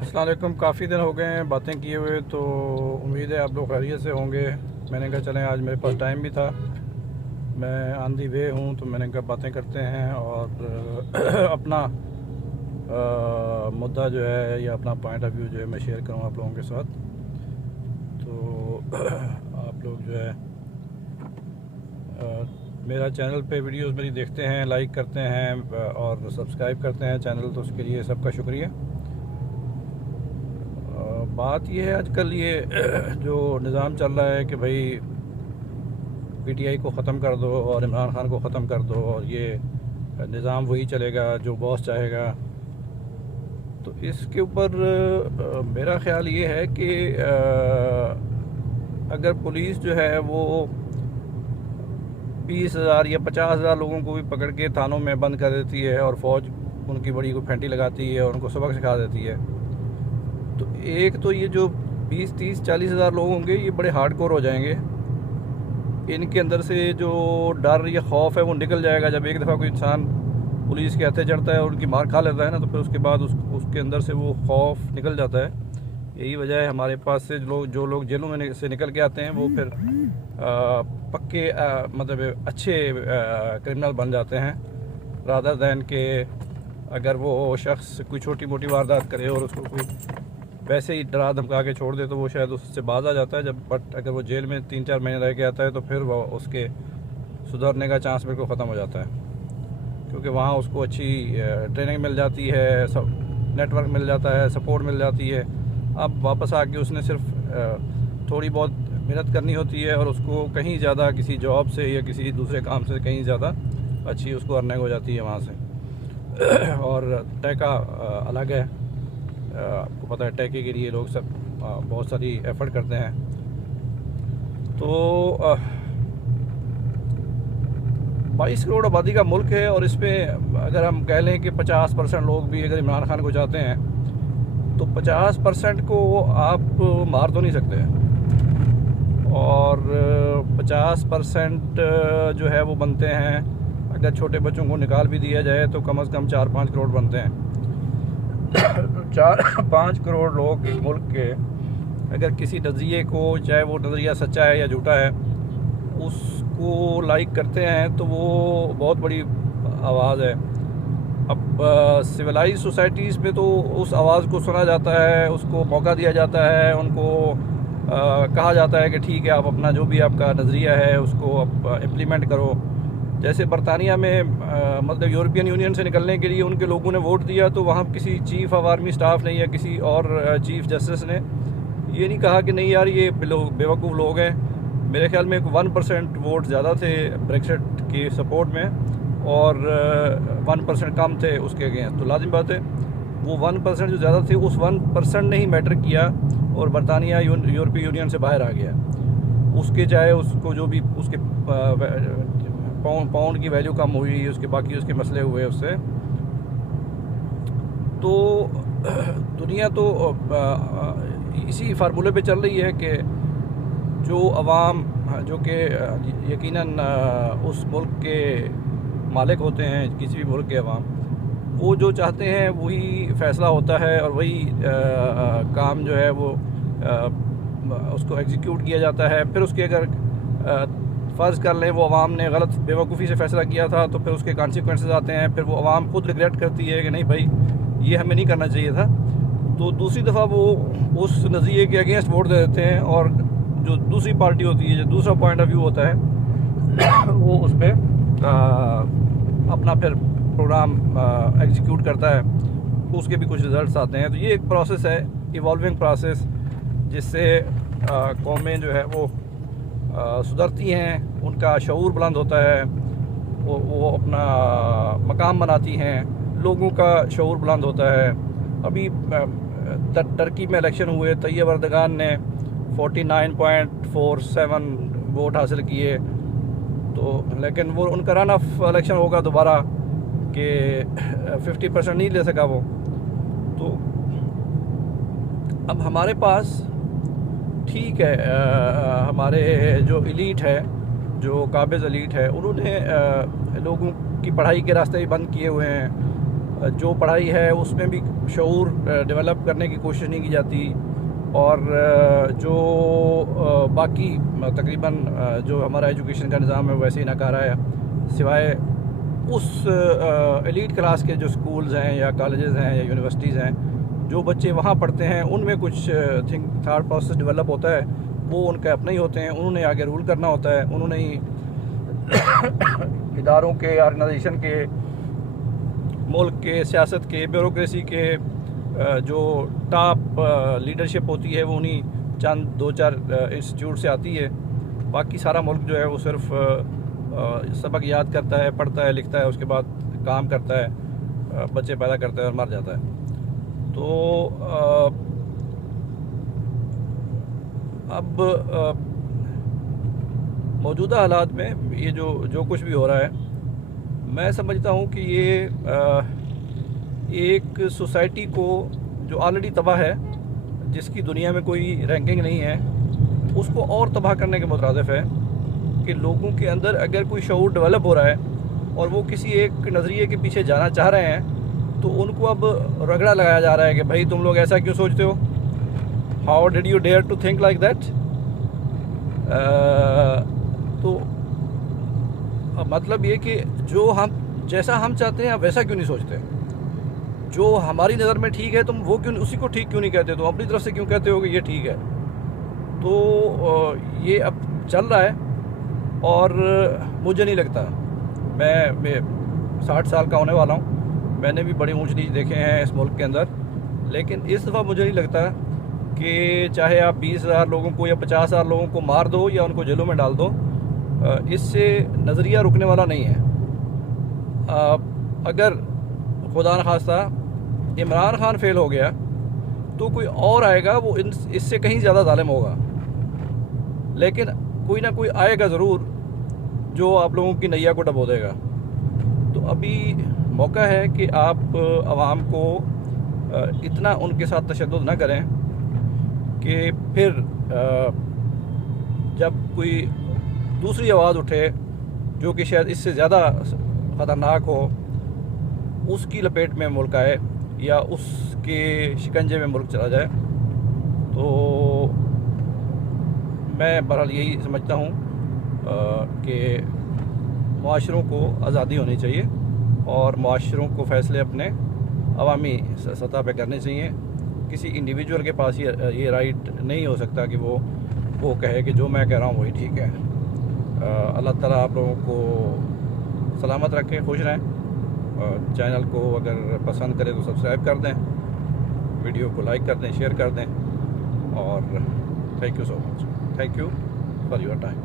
अस्सलाम वालेकुम। काफ़ी दिन हो गए हैं बातें किए हुए, तो उम्मीद है आप लोग खैरियत से होंगे। मैंने कहा चलें, आज मेरे पास टाइम भी था, मैं ऑन दी वे हूँ, तो मैंने कहा बातें करते हैं और अपना मुद्दा जो है या अपना पॉइंट ऑफ व्यू जो है मैं शेयर करूँ आप लोगों के साथ। तो आप लोग जो है मेरा चैनल पे वीडियोस मेरी देखते हैं, लाइक करते हैं और सब्सक्राइब करते हैं चैनल, तो उसके लिए सबका शुक्रिया। बात यह है आजकल ये जो निज़ाम चल रहा है कि भाई पीटीआई को ख़त्म कर दो और इमरान खान को ख़त्म कर दो और ये निज़ाम वही चलेगा जो बॉस चाहेगा। तो इसके ऊपर मेरा ख़्याल ये है कि अगर पुलिस जो है वो 20,000 या 50,000 लोगों को भी पकड़ के थानों में बंद कर देती है और फ़ौज उनकी बड़ी को फेंटी लगाती है और उनको सबक सिखा देती है, तो एक तो ये जो 20, 30, 40,000 लोग होंगे ये बड़े हार्डकोर हो जाएंगे। इनके अंदर से जो डर या खौफ है वो निकल जाएगा। जब एक दफ़ा कोई इंसान पुलिस के हत्थे चढ़ता है और उनकी मार खा लेता है ना, तो फिर उसके बाद उसके अंदर से वो खौफ निकल जाता है। यही वजह है हमारे पास से जो लोग जेलों में से निकल के आते हैं वो फिर पक्के मतलब अच्छे क्रिमिनल बन जाते हैं, रादर दैन के अगर वो शख्स कोई छोटी मोटी वारदात करे और उसको कोई वैसे ही डरा धमका के छोड़ दे तो वो शायद उससे बाज आ जाता है। बट अगर वो जेल में 3-4 महीने रह के आता है तो फिर वो उसके सुधरने का चांस बिल्कुल ख़त्म हो जाता है, क्योंकि वहाँ उसको अच्छी ट्रेनिंग मिल जाती है, सब नेटवर्क मिल जाता है, सपोर्ट मिल जाती है। अब वापस आके उसने सिर्फ थोड़ी बहुत मेहनत करनी होती है और उसको कहीं ज़्यादा किसी जॉब से या किसी दूसरे काम से कहीं ज़्यादा अच्छी उसको अर्निंग हो जाती है वहाँ से। और टैका अलग है, आपको पता है टैके के लिए लोग सब बहुत सारी एफ़र्ट करते हैं। तो 22 करोड़ आबादी का मुल्क है और इसमें अगर हम कह लें कि 50% लोग भी अगर इमरान खान को चाहते हैं तो 50% को आप मार तो नहीं सकते, और 50% जो है वो बनते हैं, अगर छोटे बच्चों को निकाल भी दिया जाए तो कम से कम 4-5 करोड़ बनते हैं। 4-5 करोड़ लोग एक मुल्क के अगर किसी नज़रिए को, चाहे वो नज़रिया सच्चा है या झूठा है, उसको लाइक करते हैं तो वो बहुत बड़ी आवाज़ है। अब सिविलाइज सोसाइटीज़ में तो उस आवाज़ को सुना जाता है, उसको मौका दिया जाता है, उनको कहा जाता है कि ठीक है आप अपना जो भी आपका नज़रिया है उसको आप इम्प्लीमेंट करो। जैसे बरतानिया में मतलब यूरोपियन यूनियन से निकलने के लिए उनके लोगों ने वोट दिया, तो वहाँ किसी चीफ़ ऑफ आर्मी स्टाफ ने या किसी और चीफ़ जस्टिस ने ये नहीं कहा कि नहीं यार ये बेवकूफ़ लोग हैं। मेरे ख्याल में 1% वोट ज़्यादा थे ब्रेक्सिट की सपोर्ट में और 1% कम थे उसके अगेंस्ट। तो लाजिम बात है वो 1% जो ज़्यादा थे उस 1% ने ही मैटर किया और बरतानिया यूरोपीय यूनियन से बाहर आ गया। उसके चाहे उसको जो भी उसके पाउंड की वैल्यू कम हुई, उसके बाकी उसके मसले हुए उससे। तो दुनिया तो इसी फार्मूले पे चल रही है कि जो अवाम जो कि यकीनन उस मुल्क के मालिक होते हैं, किसी भी मुल्क के अवाम, वो जो चाहते हैं वही फ़ैसला होता है और वही काम जो है वो उसको एग्जीक्यूट किया जाता है। फिर उसके अगर फ़र्ज़ कर लें वो अवाम ने गलत बेवकूफ़ी से फ़ैसला किया था तो फिर उसके कॉन्सिक्वेंसेस आते हैं, फिर वो अवाम खुद रिग्रेट करती है कि नहीं भाई ये हमें नहीं करना चाहिए था, तो दूसरी दफ़ा वो उस नज़रिए के अगेंस्ट वोट दे देते हैं और जो दूसरी पार्टी होती है, जो दूसरा पॉइंट ऑफ व्यू होता है वो उस पर अपना फिर प्रोग्राम एग्जीक्यूट करता है, उसके भी कुछ रिज़ल्ट्स आते हैं। तो ये एक प्रोसेस है, इवॉल्विंग प्रोसेस, जिससे कौमें जो है वो सुधरती हैं, उनका शऊर बुलंद होता है, वो अपना मकाम बनाती हैं, लोगों का शऊर बुलंद होता है। अभी टर्की में इलेक्शन हुए, तैयब अर्दगान ने 49.47 वोट हासिल किए, तो लेकिन वो उनका रन ऑफ इलेक्शन होगा दोबारा कि 50% नहीं ले सका वो। तो अब हमारे पास ठीक है हमारे जो एलीट है, जो काबिज़ एलीट है, उन्होंने लोगों की पढ़ाई के रास्ते भी बंद किए हुए हैं। जो पढ़ाई है उसमें भी शऊर डेवलप करने की कोशिश नहीं की जाती, और जो बाकी तकरीबन जो हमारा एजुकेशन का निज़ाम है वैसे ही नाकारा है, सिवाय उस एलीट क्लास के जो स्कूल्स हैं या कॉलेजेस हैं या यूनिवर्सिटीज़ हैं, जो बच्चे वहाँ पढ़ते हैं उनमें कुछ थर्ड प्रोसेस डेवलप होता है, वो उनके अपने ही होते हैं, उन्होंने आगे रूल करना होता है, उन्होंने ही इदारों के, ऑर्गेनाइजेशन के, मुल्क के, सियासत के, ब्यूरोक्रेसी के जो टॉप लीडरशिप होती है वो उन्हीं चंद 2-4 इंस्टीट्यूट से आती है। बाकी सारा मुल्क जो है वो सिर्फ सबक याद करता है, पढ़ता है, लिखता है, उसके बाद काम करता है, बच्चे पैदा करता है और मर जाता है। तो अब मौजूदा हालात में ये जो कुछ भी हो रहा है, मैं समझता हूँ कि ये एक सोसाइटी को जो ऑलरेडी तबाह है, जिसकी दुनिया में कोई रैंकिंग नहीं है, उसको और तबाह करने के मुतरादिफ है कि लोगों के अंदर अगर कोई शऊर डेवलप हो रहा है और वो किसी एक नज़रिए के पीछे जाना चाह रहे हैं, तो उनको अब रगड़ा लगाया जा रहा है कि भाई तुम लोग ऐसा क्यों सोचते हो, how did you dare to think like that. तो मतलब ये कि जैसा हम चाहते हैं आप वैसा क्यों नहीं सोचते, जो हमारी नज़र में ठीक है तुम वो क्यों उसी को ठीक क्यों नहीं कहते, तुम अपनी तरफ से क्यों कहते हो कि ये ठीक है। तो ये अब चल रहा है और मुझे नहीं लगता, मैं 60 साल का होने वाला हूँ, मैंने भी बड़ी ऊंच नीच देखे हैं इस मुल्क के अंदर, लेकिन इस दफ़ा मुझे नहीं लगता कि चाहे आप 20,000 लोगों को या 50,000 लोगों को मार दो या उनको जेलों में डाल दो, इससे नज़रिया रुकने वाला नहीं है। अगर खुदा न खास्ता इमरान खान फेल हो गया तो कोई और आएगा, वो इससे कहीं ज़्यादा जालिम होगा, लेकिन कोई ना कोई आएगा ज़रूर जो आप लोगों की नैया को डबो देगा। तो अभी मौका है कि आप आवाम को इतना उनके साथ तशद्दुद ना करें कि फिर जब कोई दूसरी आवाज़ उठे जो कि शायद इससे ज़्यादा ख़तरनाक हो, उसकी लपेट में मुल्क आए या उसके शिकंजे में मुल्क चला जाए। तो मैं बहरहाल यही समझता हूँ कि मुआशरों को आज़ादी होनी चाहिए और मुआशरों को फ़ैसले अपने अवामी सतह पे करने चाहिए। किसी इंडिविजुअल के पास ये राइट नहीं हो सकता कि वो कहे कि जो मैं कह रहा हूँ वही ठीक है। अल्लाह ताला आप लोगों को सलामत रखें, खुश रहें। चैनल को अगर पसंद करें तो सब्सक्राइब कर दें, वीडियो को लाइक कर दें, शेयर कर दें, और thank you so much. Thank you for your time.